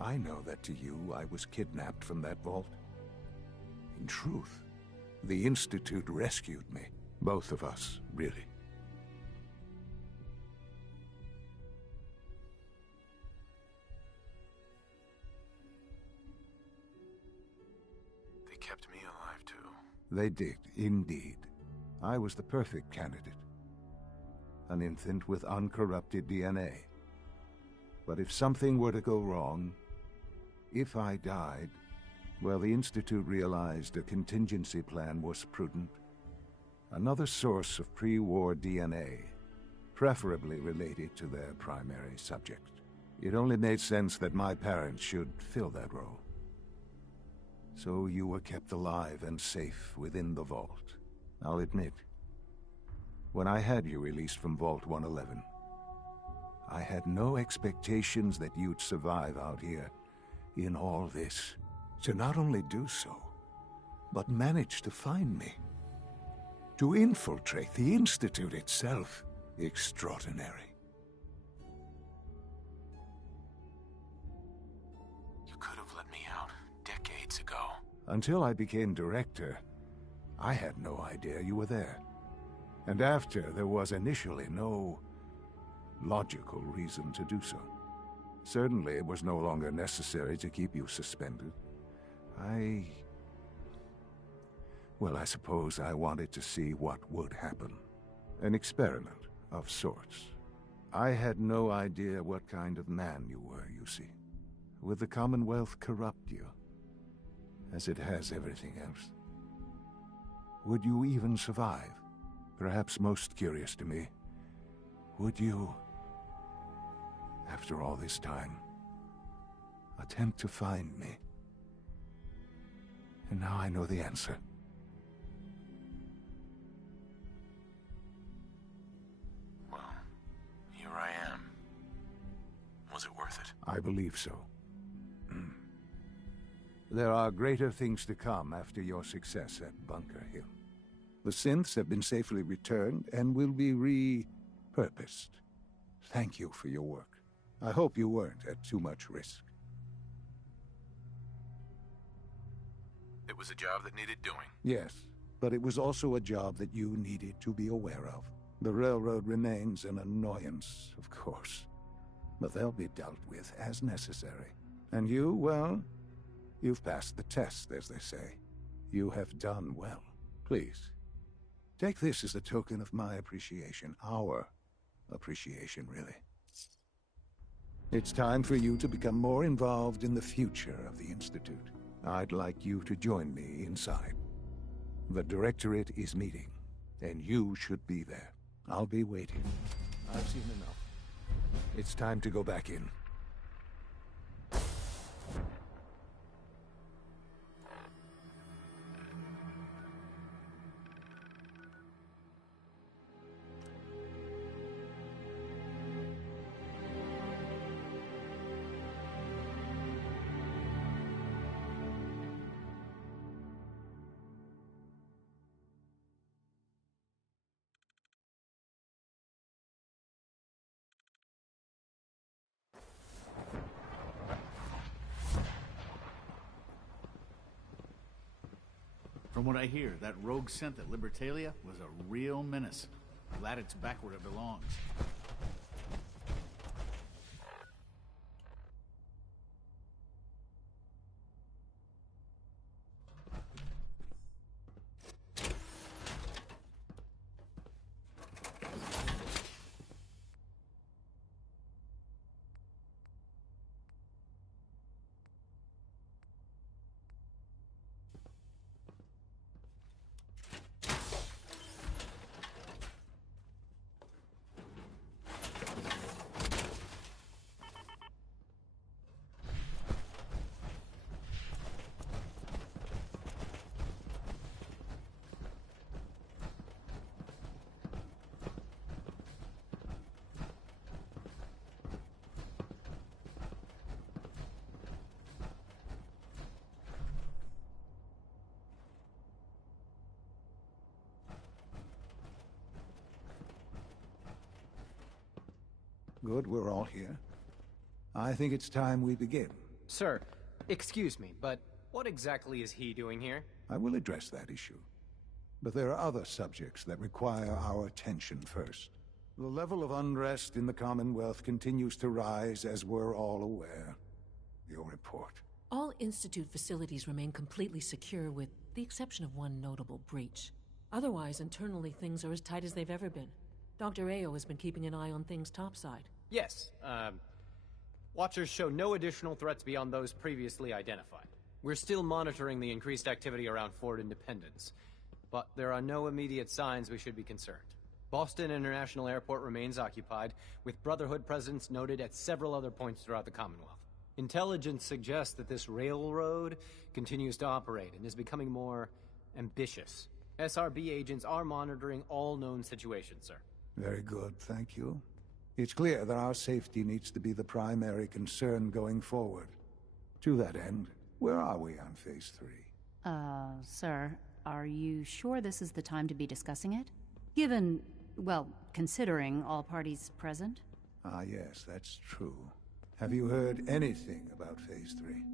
I know that to you, I was kidnapped from that vault. In truth, the Institute rescued me. Both of us, really. They kept me alive, too. They did, indeed. I was the perfect candidate. An infant with uncorrupted DNA. But if something were to go wrong, if I died, well, the Institute realized a contingency plan was prudent. Another source of pre-war DNA, preferably related to their primary subject. It only made sense that my parents should fill that role. So you were kept alive and safe within the vault. I'll admit, when I had you released from Vault 111, I had no expectations that you'd survive out here in all this. To not only do so, but manage to find me. To infiltrate the Institute itself. Extraordinary. You could have let me out decades ago. Until I became director, I had no idea you were there. And after, there was initially no logical reason to do so. Certainly, it was no longer necessary to keep you suspended. Well, I suppose I wanted to see what would happen. An experiment of sorts. I had no idea what kind of man you were, you see. Would the Commonwealth corrupt you, as it has everything else? Would you even survive? Perhaps most curious to me, would you, after all this time, attempt to find me? And now I know the answer. Well, here I am. Was it worth it? I believe so. There are greater things to come after your success at Bunker Hill. The synths have been safely returned and will be repurposed. Thank you for your work. I hope you weren't at too much risk. It was a job that needed doing. Yes, but it was also a job that you needed to be aware of. The railroad remains an annoyance, of course, but they'll be dealt with as necessary. And you, well, you've passed the test, as they say. You have done well. Please, take this as a token of my appreciation. Our appreciation, really. It's time for you to become more involved in the future of the Institute. I'd like you to join me inside. The Directorate is meeting, and you should be there. I'll be waiting. I've seen enough. It's time to go back in. From what I hear, that rogue scent at Libertalia was a real menace. Glad it's back where it belongs. Good, we're all here. I think it's time we begin. Sir, excuse me, but what exactly is he doing here? I will address that issue. But there are other subjects that require our attention first. The level of unrest in the Commonwealth continues to rise, as we're all aware. Your report. All Institute facilities remain completely secure, with the exception of one notable breach. Otherwise, internally, things are as tight as they've ever been. Dr. Ayo has been keeping an eye on things topside. Yes, Watchers show no additional threats beyond those previously identified. We're still monitoring the increased activity around Fort Independence, but there are no immediate signs we should be concerned. Boston International Airport remains occupied, with Brotherhood presence noted at several other points throughout the Commonwealth. Intelligence suggests that this railroad continues to operate and is becoming more ambitious. SRB agents are monitoring all known situations, sir. Very good, thank you. It's clear that our safety needs to be the primary concern going forward. To that end, where are we on Phase 3? Sir, are you sure this is the time to be discussing it? Given, well, considering all parties present? Ah, yes, that's true. Have you heard anything about Phase 3?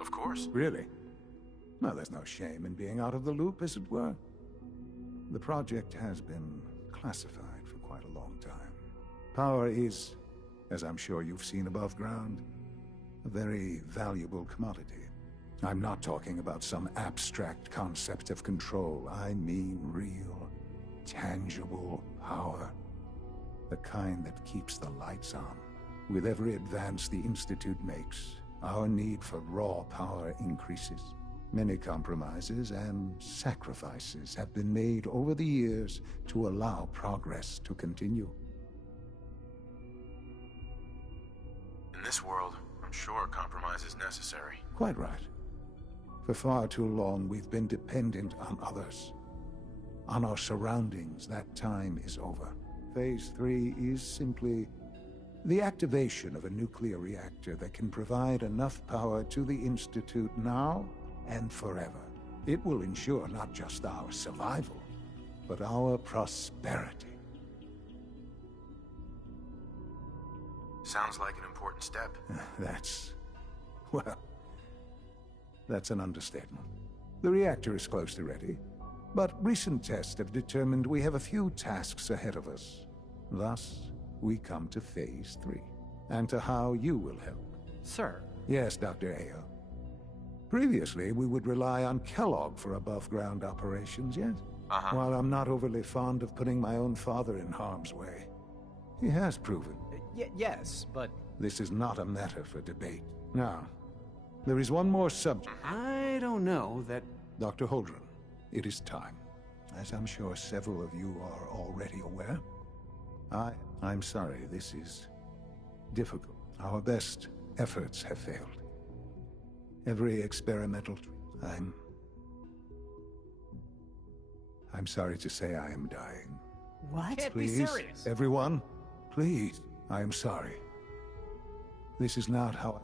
Of course. Really? Well, there's no shame in being out of the loop, as it were. The project has been classified for quite a long time. Power is, as I'm sure you've seen above ground, a very valuable commodity. I'm not talking about some abstract concept of control. I mean real, tangible power. The kind that keeps the lights on. With every advance the Institute makes, our need for raw power increases. Many compromises and sacrifices have been made over the years to allow progress to continue. In this world, I'm sure compromise is necessary. Quite right. For far too long, we've been dependent on others. On our surroundings. That time is over. Phase 3 is simply the activation of a nuclear reactor that can provide enough power to the Institute now and forever. It will ensure not just our survival, but our prosperity. Sounds like an important step. That's an understatement. The reactor is close to ready, but recent tests have determined we have a few tasks ahead of us. Thus, we come to Phase 3, and to how you will help. Sir? Yes, Dr. Ayo. Previously, we would rely on Kellogg for above-ground operations, yes? While I'm not overly fond of putting my own father in harm's way, he has proven. Yes, but... This is not a matter for debate. Now, there is one more subject. I don't know that... Dr. Holdren, it is time. As I'm sure several of you are already aware, I'm sorry, this is difficult. Our best efforts have failed. Every experimental... I'm sorry to say I am dying. What? Can't Please, be serious. everyone, please, I am sorry. This is not how